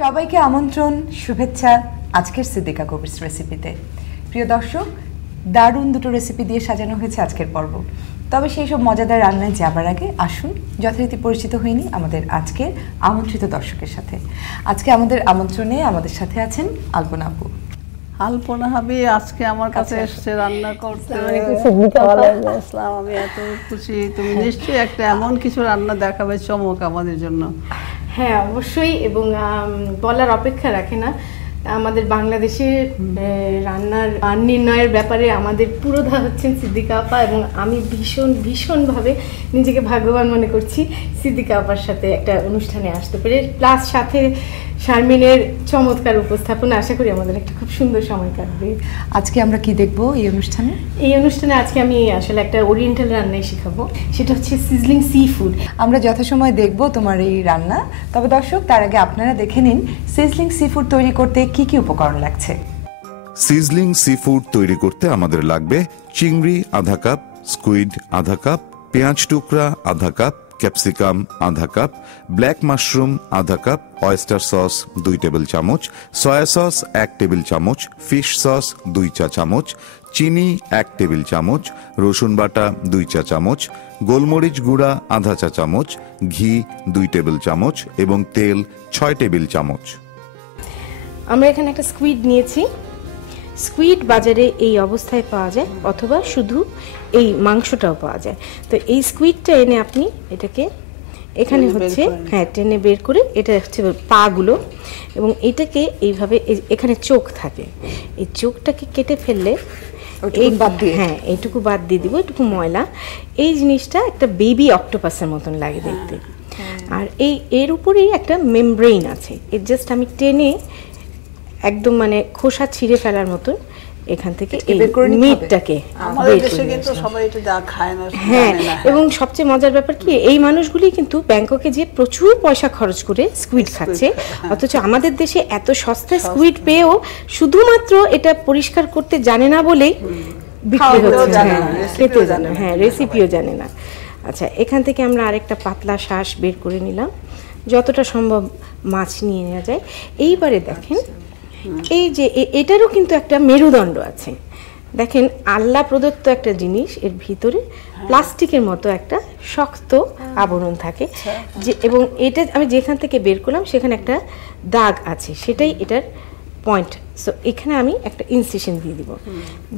সবাইকে আমন্ত্রণ, শুভেচ্ছা আজকের সিদ্দিকা কবিরস রেসিপিতে। প্রিয় দর্শক, দারুণ দুটো রেসিপি দিয়ে সাজানো হয়েছে আজকের পর্ব। তবে সেই সব মজাদার রান্নায় যাবার আগে আসুন যথারীতি পরিচিত হইনি আমাদের আজকের আমন্ত্রিত দর্শকের সাথে। আজকে আমাদের আমন্ত্রণে আমাদের সাথে আছেন আলপনা আপু। আলপনা হাবি আজকে আমার কাছে এসেছে রান্না করতে। আমি এত খুশি, তুমি নিশ্চয়ই একটা এমন কিছু রান্না দেখাবে চমক আমাদের জন্য। হ্যাঁ অবশ্যই, এবং বলার অপেক্ষা রাখে না। আমাদের বাংলাদেশের রান্নার মান নির্ণয়ের ব্যাপারে আমাদের পুরোধা হচ্ছেন সিদ্দিকা আপা, এবং আমি ভীষণভাবে নিজেকে ভাগ্যবান মনে করছি সিদ্দিকা আপার সাথে একটা অনুষ্ঠানে আসতে পেরে, প্লাস সাথে শারমিনের চমৎকার উপস্থাপনা। আশা করি আমাদের একটা খুব সুন্দর সময় কাটবে। আজকে আমরা কি দেখবো এই অনুষ্ঠানে? এই অনুষ্ঠানে আজকে আমি আসলে একটা ওরিয়েন্টাল রান্নাই শেখাবো, সেটা হচ্ছে সিজলিং সি ফুড। আমরা যথাসময় দেখবো তোমার এই রান্না। তবে দর্শক, তার আগে আপনারা দেখে নিন সিজলিং সি ফুড তৈরি করতে কি কি উপকরণ লাগছে। সিজলিং সি ফুড তৈরি করতে আমাদের লাগবে চিংড়ি আধা কাপ, স্কুইড আধা কাপ, পেঁয়াজ টুকরা আধা কাপ, ক্যাপসিকাম আধা কাপ, ব্ল্যাক মাশরুম আধা কাপ, অয়েস্টার সস 2 টেবিল চামচ, সয়া সস 1 টেবিল চামচ, ফিশ সস 2 চা চামচ, চিনি 1 টেবিল চামচ, রসুন বাটা 2 চা চামচ, গোলমরিচ গুঁড়া আধা চা চামচ, ঘি 2 টেবিল চামচ এবং তেল 6 টেবিল চামচ। আমরা এখানে একটা স্কুইড নিয়েছি। স্কুইড বাজারে এই অবস্থায় পাওয়া যায়, অথবা শুধু এই মাংসটাও পাওয়া যায়। তো এই স্কুইডটা এনে আপনি এটাকে এখানে হচ্ছে টেনে বের করে, এটা হচ্ছে পাগুলো, এবং এটাকে এইভাবে এখানে চোখ থাকে, এই চোখটাকে কেটে ফেললে এইটুকু বাদ দিয়ে দিব, এটুকু ময়লা। এই জিনিসটা একটা বেবি অক্টোপাসের মতন লাগে দেখতে। আর এর উপরেই একটা মেমব্রেইন আছে, এর জাস্ট আমি টেনে একদম মানে খোসা ছিঁড়ে ফেলার মতন এখান থেকে এই মিটটাকে এবং সবচেয়ে মজার ব্যাপার কি, এই মানুষগুলি কিন্তু ব্যাংককে যে প্রচুর পয়সা খরচ করে স্কুইড খাচ্ছে, অথচ আমাদের দেশে এত সস্তা স্কুইড পেয়েও শুধুমাত্র এটা পরিষ্কার করতে জানে না বলেই বিক্রি হচ্ছে, খেতেও জানে না, রেসিপিও জানে না। আচ্ছা, এখান থেকে আমরা আরেকটা পাতলা শ্বাস বের করে নিলাম, যতটা সম্ভব মাছ নিয়ে নেওয়া যায়। এইবারে দেখেন, এই যে এটারও কিন্তু একটা মেরুদণ্ড আছে। দেখেন, আল্লাহ প্রদত্ত একটা জিনিস, এর ভিতরে প্লাস্টিকের মতো একটা শক্ত আবরণ থাকে, যে এবং এটা আমি যেখান থেকে বের করলাম সেখানে একটা দাগ আছে, সেটাই এটার পয়েন্ট। সো এখানে আমি একটা ইনসিশন দিয়ে দিব,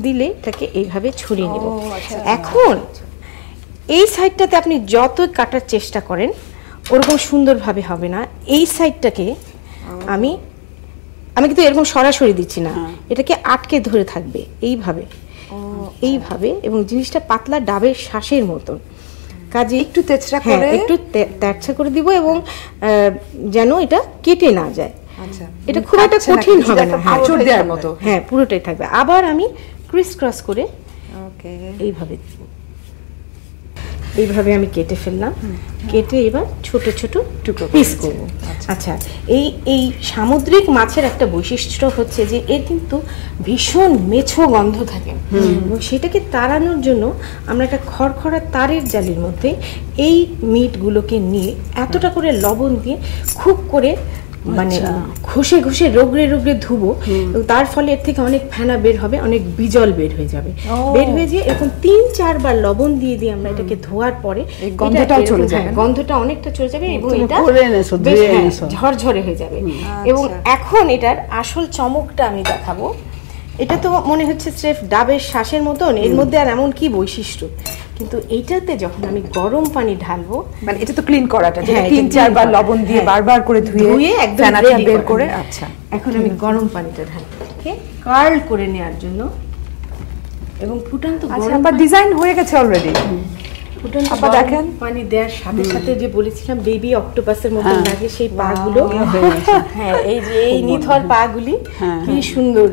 দিলে এটাকে এইভাবে ছড়িয়ে নেব। এখন এই সাইডটাতে আপনি যত কাটার চেষ্টা করেন ওরকম সুন্দরভাবে হবে না। এই সাইডটাকে আমি কিন্তু এরকম সরাসরি দিচ্ছি না, এটাকে আটকে ধরে থাকবে এইভাবে, এবং জিনিসটা পাতলা ডাবের শ্বাসের মতন, কাজে একটু তেচড়া করে একটু তেরছা করে দিব, এবং যেন এটা কেটে না যায়। এটা খুব একটা কঠিন হবে না, আঁচড় দেওয়ার মতো, পুরোটাই থাকবে। আবার আমি ক্রিস ক্রস করে এইভাবে আমি কেটে ফেললাম, কেটে এবার ছোট ছোট টুকরো পিস করব। আচ্ছা, এই সামুদ্রিক মাছের একটা বৈশিষ্ট্য হচ্ছে যে এর কিন্তু ভীষণ মেছো গন্ধ থাকে, এবং সেটাকে তাড়ানোর জন্য আমরা একটা খড়খড়া তারের জালির মধ্যে এই মিটগুলোকে নিয়ে এতটা করে লবণ দিয়ে খুব করে মানে ঘষে ঘষে রোগড়ে ধুবো, তার ফলে এর থেকে অনেক ফেনা বের হবে, অনেক বিজল বের হয়ে যাবে। বের হয়ে যে এরকম 3-4 বার লবণ দিয়ে আমরা এটাকে ধোয়ার পরে গন্ধটা অনেকটা চলে যাবে, এবং এটা ঝরঝরে হয়ে যাবে। এবং এখন এটার আসল চমকটা আমি দেখাবো। এটা তো মনে হচ্ছে স্রেফ ডাবের শ্বাসের মতন, এর মধ্যে আর এমন কি বৈশিষ্ট্য, কিন্তু এইটাতে যখন আমি গরম পানি ঢালবো, মানে এটা তো ক্লিন করাটা, যেটা 3-4 বার লবণ দিয়ে বারবার করে ধুয়ে একদম রেডি বের করে। আচ্ছা, এখন আমি গরম পানিটা ঢালবো কার্ল করে নেওয়ার জন্য, এবং ফুটান্ত গরম ডিজাইন হয়ে গেছে অলরেডি। আপা দেখেন, পানি দেওয়ার সাথে সাথে যে বলেছিলাম বেবি অক্টোপাসের মতন লাগে সেই পাগুলো, এই যে এই নিথর পাগুলি কি সুন্দর,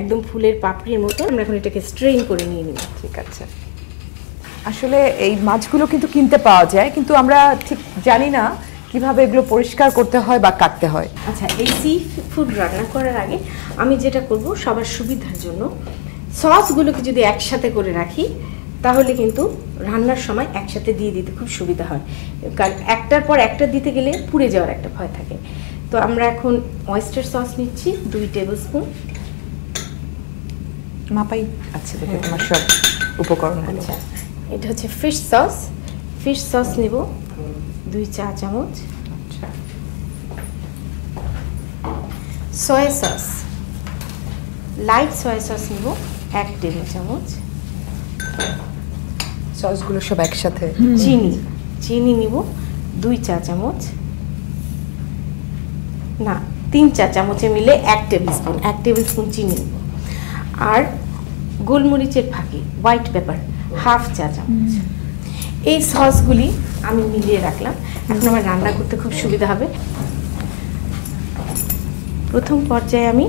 একদম ফুলের পাপড়ির মতো। আমরা এখন এটাকে স্ট্রেইন করে নিয়ে নিব। ঠিক আছে। আসলে এই মাছগুলো কিন্তু কিনতে পাওয়া যায়, কিন্তু আমরা ঠিক জানি না কিভাবে এগুলো পরিষ্কার করতে হয় বা কাটতে হয়। আচ্ছা, এই সি ফুড রান্না করার আগে আমি যেটা করব, সবার সুবিধার জন্য সসগুলোকে যদি একসাথে করে রাখি, তাহলে কিন্তু রান্নার সময় একসাথে দিয়ে দিতে খুব সুবিধা হয়, কারণ একটার পর একটা দিতে গেলে পুড়ে যাওয়ার একটা ভয় থাকে। তো আমরা এখন অয়েস্টার সস নিচ্ছি 2 টেবিল স্পুন। মাপাই আছে দেখে তোমার সব উপকরণগুলো। আচ্ছা, এটা হচ্ছে ফিশ সস নিব 2 চা চামচ। আচ্ছা, soya sauce, light soya sauce নিব 1 টেবিল চামচ। সসগুলো সব একসাথে। চিনি নিব 2 চা চামচ, না 3 চা চামচে মিলে 1 টেবিল স্পুন চিনি নিব। আর গোলমরিচের ফাঁকি, হোয়াইট পেপার 1/2 চা চামচ। এই সসগুলি আমি মিলিয়ে রাখলাম, এখন আমার রান্না করতে খুব সুবিধা হবে। প্রথম পর্যায়ে আমি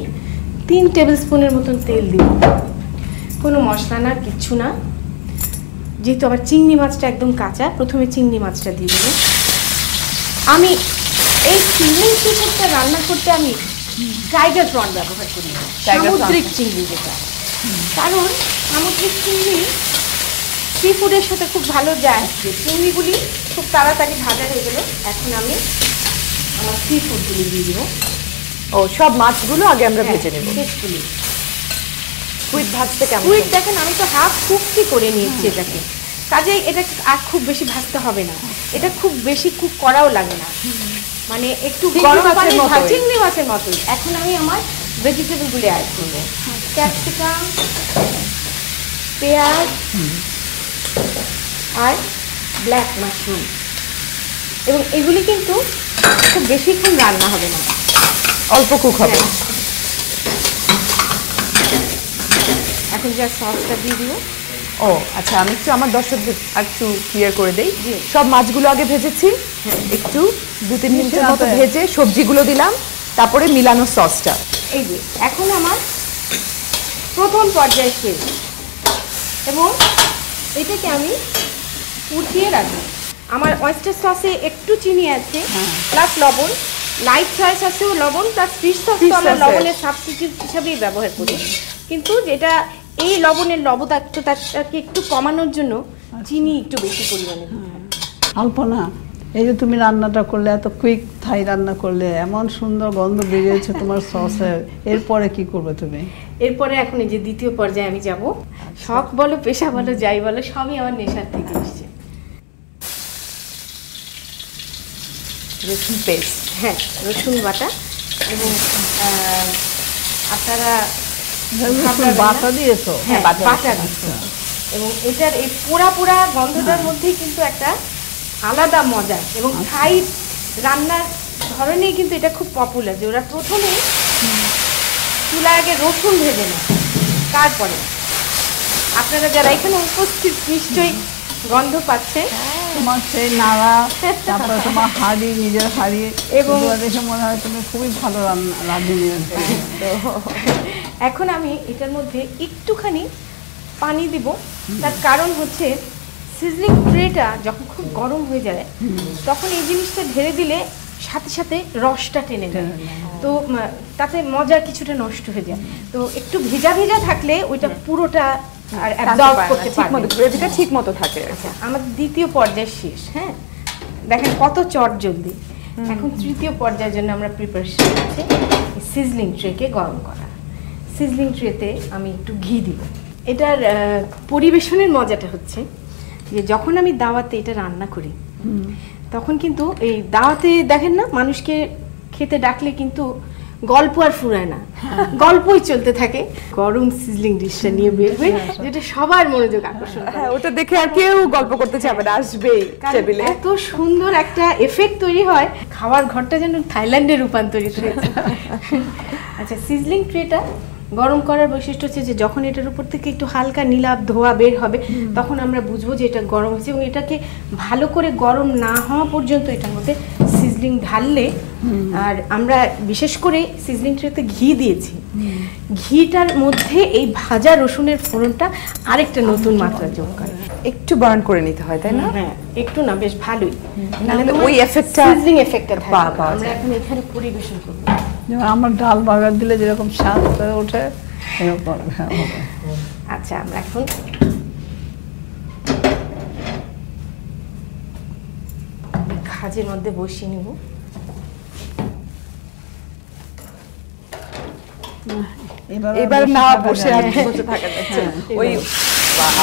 3 টেবিল স্পুনের মতন তেল দিব, কোনো মশলা না, কিচ্ছু না। যেহেতু আমার চিংড়ি মাছটা একদম কাঁচা, প্রথমে চিংড়ি মাছটা দিয়ে দেবো। আমি এই সিজনিং চিকেনটা রান্না করতে আমি টাইগার প্রন ব্যবহার করি, সামুদ্রিক চিংড়ি যেটা, কারণ সামুদ্রিক চিংড়ি সি ফুডের সাথে খুব ভালো যায়। যে চিংড়িগুলি খুব তাড়াতাড়ি ভাজা হয়ে গেল, এখন আমি আমার সি ফুডগুলি দিয়ে দেবো। ও, সব মাছগুলো আগে আমরা ভেজে নেব। ফিশগুলি স্কুইড ভাজতে কেমন? স্কুইড দেখেন আমি তো হাফ কুকই করে নিয়েছি এটাকে, কাজেই এটা আর খুব বেশি ভাজতে হবে না, এটা খুব বেশি কুক করাও লাগে না, মানে একটু গরম পানি চিংড়ি মাছের মতোই। এখন আমি আমার ভেজিটেবলগুলি অ্যাড করবো, ক্যাপসিকাম, পেঁয়াজ আর ব্ল্যাক মাশরুম, এবং এগুলি কিন্তু খুব বেশিক্ষণ রান্না হবে না, অল্প কুক হবে। এখন যা সসটা দিয়ে দিব। ও আচ্ছা, আমি একটু আমার দর্শকদের একটু ক্লিয়ার করে দেই। সব মাছগুলো আগে ভেজেছি, একটু 2-3 মিনিটের মতো ভেজে সবজিগুলো দিলাম, তারপরে মিলানো সসটা। এই যে এখন আমার প্রথম পর্যায়ে শেষ, এবং এটাকে আমি উঠিয়ে রাখবো। আমার অয়েস্টার সসে একটু চিনি আছে, প্লাস লবণ, লাইট সয়া সসেও লবণ, প্লাস ফিশ সস তো আমরা লবণের সাবস্টিটিউট হিসাবেই ব্যবহার করি, কিন্তু যেটা এই লবণের লবণাক্ততাকে একটু কমানোর জন্য চিনি একটু বেশি পরিমাণে দিতে হয়। আলপনা, এই যে তুমি রান্নাটা করলে, এত কুইক থাই রান্না করলে, এমন সুন্দর গন্ধ বেরিয়েছে তোমার সসের, এরপরে কি করবে তুমি? এরপরে এখন এই যে দ্বিতীয় পর্যায়ে আমি যাব। শখ বলো, পেশা বলো, যাই বলো, সবই আমার নেশার থেকে এসছে। রসুন পেস্ট, হ্যাঁ, রসুন বাটা, এবং আপনারা বাটা দিয়েছো? হ্যাঁ, বাটা দিচ্ছি, এবং এটার এই পোড়া পোড়া গন্ধটার মধ্যেই কিন্তু একটা আলাদা মজা, এবং থাই রান্নার ধরনেই কিন্তু এটা খুব পপুলার, যে ওরা প্রথমে চুলায় আগে রসুন ভেজে নেয়, তারপরে আপনারা যারা এখানে উপস্থিত নিশ্চয়ই গন্ধ পাচ্ছে। তোমার সেই নাড়া, তারপরে তোমার হাঁড়ি, নিজের হাঁড়ি, এবং দেখে মনে হয় তুমি খুবই ভালো রাঁধুনি। তো এখন আমি এটার মধ্যে একটুখানি পানি দিব, তার কারণ হচ্ছে সিজনিং ট্রেটা যখন খুব গরম হয়ে যায়, তখন এই জিনিসটা ঢেলে দিলে সাথে সাথে রসটা টেনে নেয়, তো তাতে মজা কিছুটা নষ্ট হয়ে যায়। তো একটু ভেজা ভেজা থাকলে ওইটা পুরোটা আর অ্যাবজর্ব করতে পারবে, গ্রেভিটা ঠিক মতো থাকে। আচ্ছা, আমার দ্বিতীয় পর্যায় শেষ। হ্যাঁ, দেখেন কত চট জলদি। এখন তৃতীয় পর্যায়ের জন্য আমরা প্রিপারেশন করছি সিজলিং ট্রেকে গরম করা। সিজলিং ট্রেতে আমি একটু ঘি দিব। এটার পরিবেশনের মজাটা হচ্ছে যে যখন আমি দাওয়াতে এটা রান্না করি, তখন কিন্তু এই দাওয়াতে দেখেন না, মানুষকে খেতে ডাকলে কিন্তু গল্প আর ফুরায় না, গল্পই চলতে থাকে। গরম সিজলিং ডিশটা নিয়ে বের হয়ে, যেটা সবার মনোযোগ আকর্ষণ করে। হ্যাঁ, ওটা দেখে আর কেউ গল্প করতে চাবে না, আসবেই টেবিলে। এত সুন্দর একটা এফেক্ট তৈরি হয়, খাওয়ার ঘরটা যেন থাইল্যান্ডে রূপান্তরিত হয়েছে। আচ্ছা, সিজলিং ট্রেটা গরম করার বৈশিষ্ট্য হচ্ছে যে যখন এটার উপর থেকে একটু হালকা নীলাভ ধোয়া বের হবে, তখন আমরা বুঝবো যে এটা গরম হয়েছে, এবং এটাকে ভালো করে গরম না হওয়া পর্যন্ত এটার মধ্যে সিজলিং ঢাললে, আর আমরা বিশেষ করে সিজলিং ট্রেতে ঘি দিয়েছি, ঘিটার মধ্যে এই ভাজা রসুনের ফোড়নটা আরেকটা নতুন মাত্রা যোগ করে। একটু বার্ন করে নিতে হয়, তাই না? হ্যাঁ, একটু না, বেশ ভালোই, নাহলে ওই এফেক্টটা, সিজলিং এফেক্টটা থাকে। পাওয়া আমরা যায়। এখন এখানে পরিবেশন করব। যেমন আমার ডাল বাগার দিলে যেরকম স্বাদ করে ওঠে, এরকম হবে। আচ্ছা, আমরা এখন খাজের মধ্যে বসিয়ে নিব। এবার না বসে আর বসে থাকা যাচ্ছে না। ওই বাহ।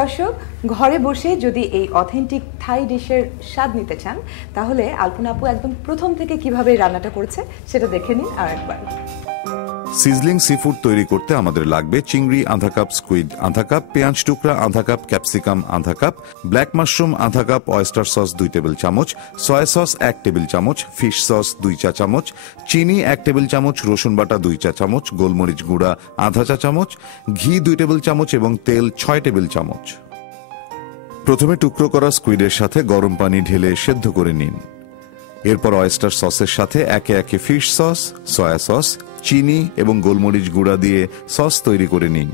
দর্শক, ঘরে বসে যদি এই অথেন্টিক থাই ডিশের স্বাদ নিতে চান, তাহলে আলপনা আপু একদম প্রথম থেকে কিভাবে রান্নাটা করেছে সেটা দেখে নিন আর একবার। সিজলিং সি ফুড তৈরি করতে আমাদের লাগবে চিংড়ি আধা কাপ, স্কুইড আধা কাপ, পেঁয়াজ টুকরা আধা কাপ, ক্যাপসিকাম আধা কাপ, ব্ল্যাক মাশরুম আধা কাপ, অয়েস্টার সস 2 টেবিল চামচ, সয়া সস 1 টেবিল চামচ, ফিশ সস 2 চা চামচ, চিনি 1 টেবিল চামচ, রসুন বাটা 2 চা চামচ, গোলমরিচ গুঁড়া আধা চা চামচ, ঘি 2 টেবিল চামচ এবং তেল 6 টেবিল চামচ। প্রথমে টুকরো করা স্কুইডের সাথে গরম পানি ঢেলে সেদ্ধ করে নিন। এরপর অয়েস্টার সসের সাথে একে একে ফিশ সস, সয়া সস, চিনি এবং গোলমরিচ গুঁড়া দিয়ে সস তৈরি করে নিন।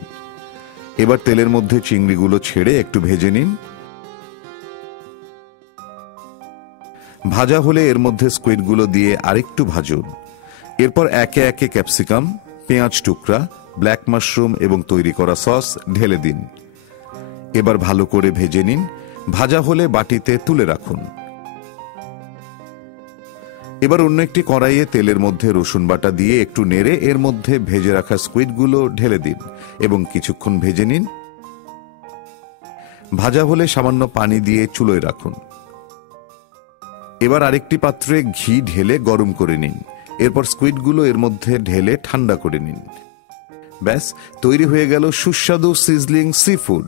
এবার তেলের মধ্যে চিংড়িগুলো ছেড়ে একটু ভেজে নিন। ভাজা হলে এর মধ্যে স্কুইডগুলো দিয়ে আরেকটু ভাজুন। এরপর একে একে ক্যাপসিকাম, পেঁয়াজ টুকরা, ব্ল্যাক মাশরুম এবং তৈরি করা সস ঢেলে দিন। এবার ভালো করে ভেজে নিন। ভাজা হলে বাটিতে তুলে রাখুন। এবার অন্য একটি কড়াইয়ে তেলের মধ্যে রসুন বাটা দিয়ে একটু নেড়ে এর মধ্যে ভেজে রাখা স্কুইডগুলো ঢেলে দিন এবং কিছুক্ষণ ভেজে নিন। ভাজা হলে সামান্য পানি দিয়ে চুলোয় রাখুন। এবার আরেকটি পাত্রে ঘি ঢেলে গরম করে নিন। এরপর স্কুইডগুলো এর মধ্যে ঢেলে ঠান্ডা করে নিন। ব্যাস, তৈরি হয়ে গেল সুস্বাদু সিজলিং সি ফুড।